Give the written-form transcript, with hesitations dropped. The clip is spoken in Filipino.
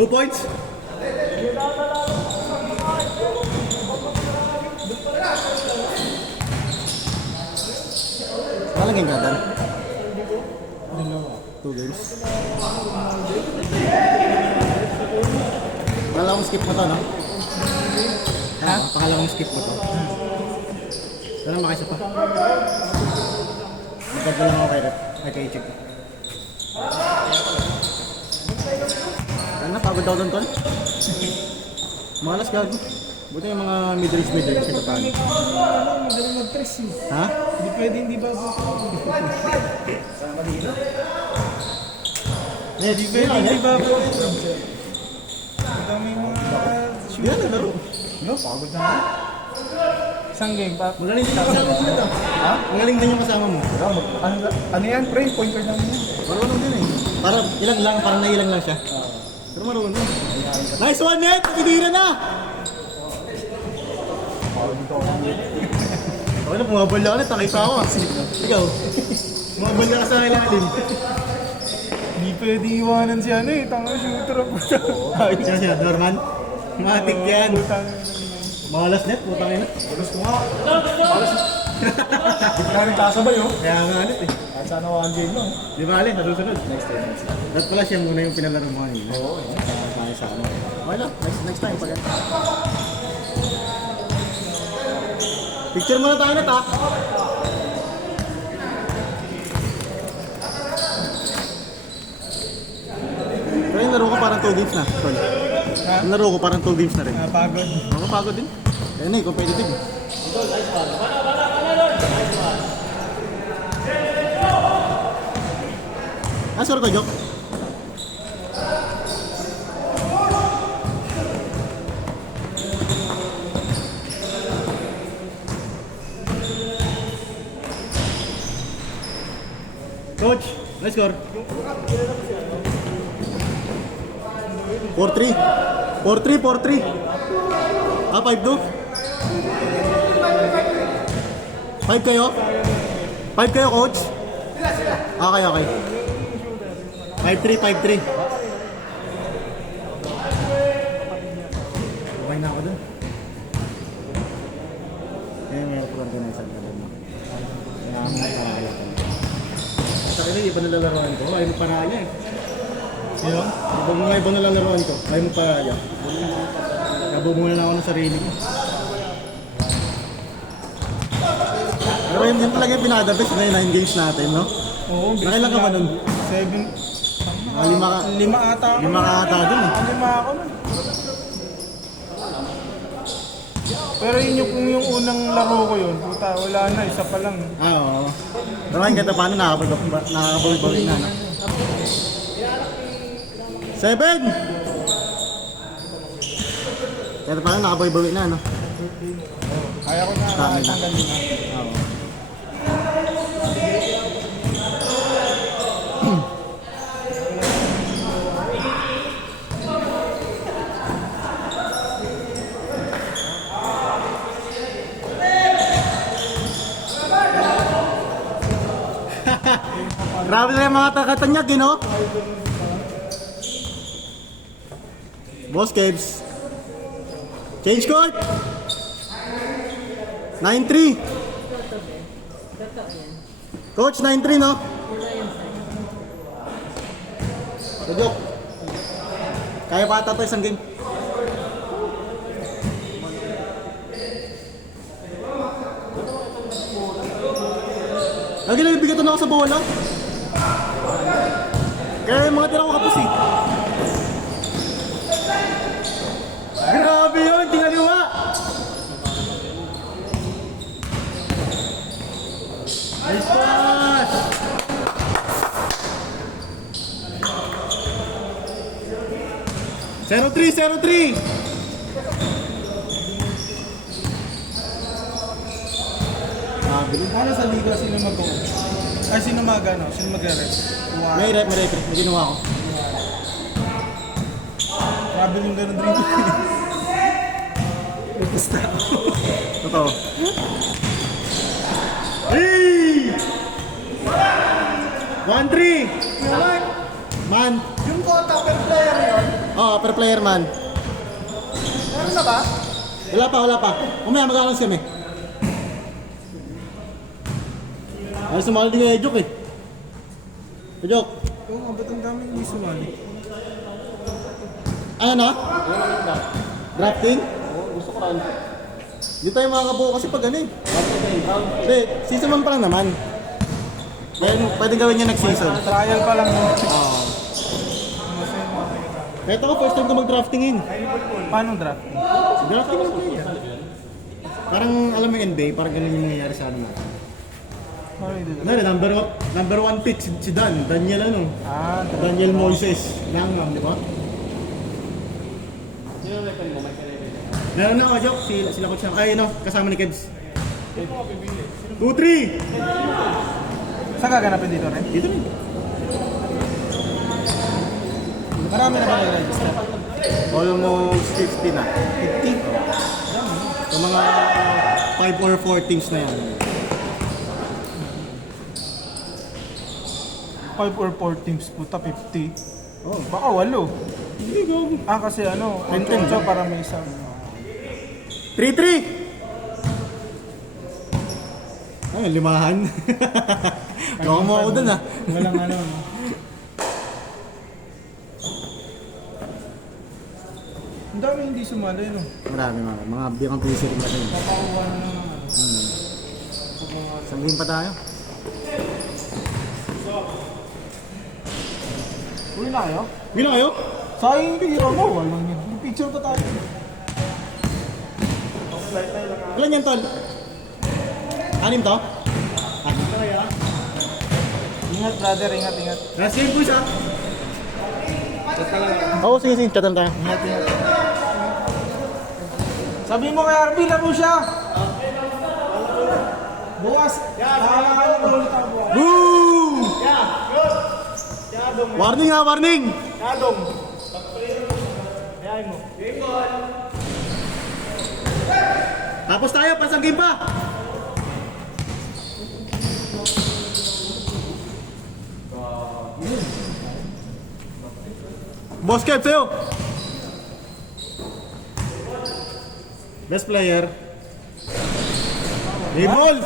2 points. Walang game ka dan? 2 games. Pangalawang skip mo to, no? Ha? Pangalawang skip mo to. Sana makaisa pa. Magkagda lang ako kay Rep. Ay, kay Chick. Ano, pagod daw doon, Tol? Malas gago. Buti yung mga mid-range sila paano. Magaling mag-press eh. Ha? Hindi pwede hindi bago. Hindi pwede hindi bago. Madami mga Yan, naglaro. no, pagod na. Isang game pa. Magaling din yung kasama mo nito. Ha? Magaling din yung kasama mo. Ano yan, pre? Pointer naman yan. Marunong din eh. Parang ilang lang, parang nailang lang siya. Pero marunong. Nice one, net! Nakidira na! Okay na, pumabal na ulit. Nakita ako. Ikaw. Pumabal na ka sa ilalim. Hindi pwede iwanan si ano eh. Tanga shooter ako. Siya, Norman. Matik yan. Malas net, putang ina. Malas ko nga. Malas. Hindi ka rin kasabay oh. Kaya nga ulit eh. At sana one game no? Di ba alin? Nadusunod. Next time. Dapat pala siya muna yung pinalaro mo kanina. Oo. Tayo sa ano. Okay lang, next time pala. Picture muna tayo na ta. Pero yung laro ko parang 2 games na, Tol. Ha? Yung laro ko parang 2 games na rin. Pagod. Ako pagod din. Ayun eh, competitive. Ah, sorry ko, Jok. Coach, nice score. 4-3. 4-3. Ah, 5-2. 5 kayo? 5 kayo, coach? Okay. 5-3. Okay na ako dun. Eh, may organizer ka dun. Kaya mo paraya ko. Sa akin, iba nalalaroan ko. Ayaw mo paraya eh. Sino? Iba mo nga iba nalalaroan ko. Ayaw mo paraya. Nabumuna na ako ng sarili ko. Pero yun din talaga yung pinakadabis na yung 9 games natin, no? Oo. Nakailan ka ba nun? 7. Lima ka. Lima ata ako. Lima ka ata dun eh. Lima ako nun. Pero yun yung unang laro ko yun. Puta, wala na. Isa pa lang. Ah, oo. Pero ngayon ganda paano nakakabawi-bawi na, no? 7! Ganda paano nakabawi-bawi na, no? Kaya ko na Dami na. tanggalin na. Oo. Grabe na yung mga takatanyag, you know? Boss Caves. Change court! 9-3. Coach, 9-3, no? Sejok. Kaya pa ata ito isang game. Lagi lang ibigatan ako sa bola. Kaya yung mga tira ko kapos eh. Grabe yun, tingaliwa! Nice pass! Zero three. Ano sa liga, sino mag-coach? Ay, sino mag-ano? Sino mag-rep? May rep. May ginawa ko. Grabe yung ganun rin. Basta. Totoo. Hey! 1-3! Man! Yung quota per player yun? Oo, per player man. Meron na ba? Wala pa. Umaya mag-alas kami. Ay, sumali din yung Ejok eh. Ejok. Oo nga, ba't ang dami hindi sumali? Ano na? Drafting? Oo, gusto ko rin. Di tayo makakabuo kasi pag ano eh. Hindi, season 1 pa lang naman. Pwede gawin niya next season. Trial pa lang mo. Oo. Kahit ako, first time ko mag-draftingin. Paano draft? Drafting lang player. Parang alam mo yung NBA, parang ganun yung nangyayari sa ano natin. Paano yung draft? Ano, number 1 pick si Daniel ano? Ah, Daniel Moises. Langham, di ba? Meron na ako, joke. Sila coach na. Ay, no, kasama ni Kebs. 2-3! saan gaganapin dito rin? Dito rin. Marami na ba nag-register? Almost 50 na. 50? Sa mga 5 or 4 teams na yan. 5 or 4 teams puta, 50. Oh, Baka 8. hindi go. Kasi ano, 10 8 para may isang. 3-3! Ay, limahan. Gawa mo ako dun ah. Walang ano. No? Ang dami hindi sumali, no? Marami mga biyang puso rin kasi. Napakuha na naman. Isang game pa tayo. Uwi na kayo? Win na kayo? Sayang yung hero mo. Walang yun. Yung picture pa tayo. Ilan yan, tol? 6 to? Ingat, brother. Ingat, ingat. Last game po siya. Oo, sige. Chatan tayo. Ingat, ingat. Sabi mo kay RB, laro siya. Bukas. Boom! Warning ha, warning! Yadong. Ayayin mo. Tapos tayo, pasang game pa! Boss Kev, sa'yo! Best player. Hey, ball!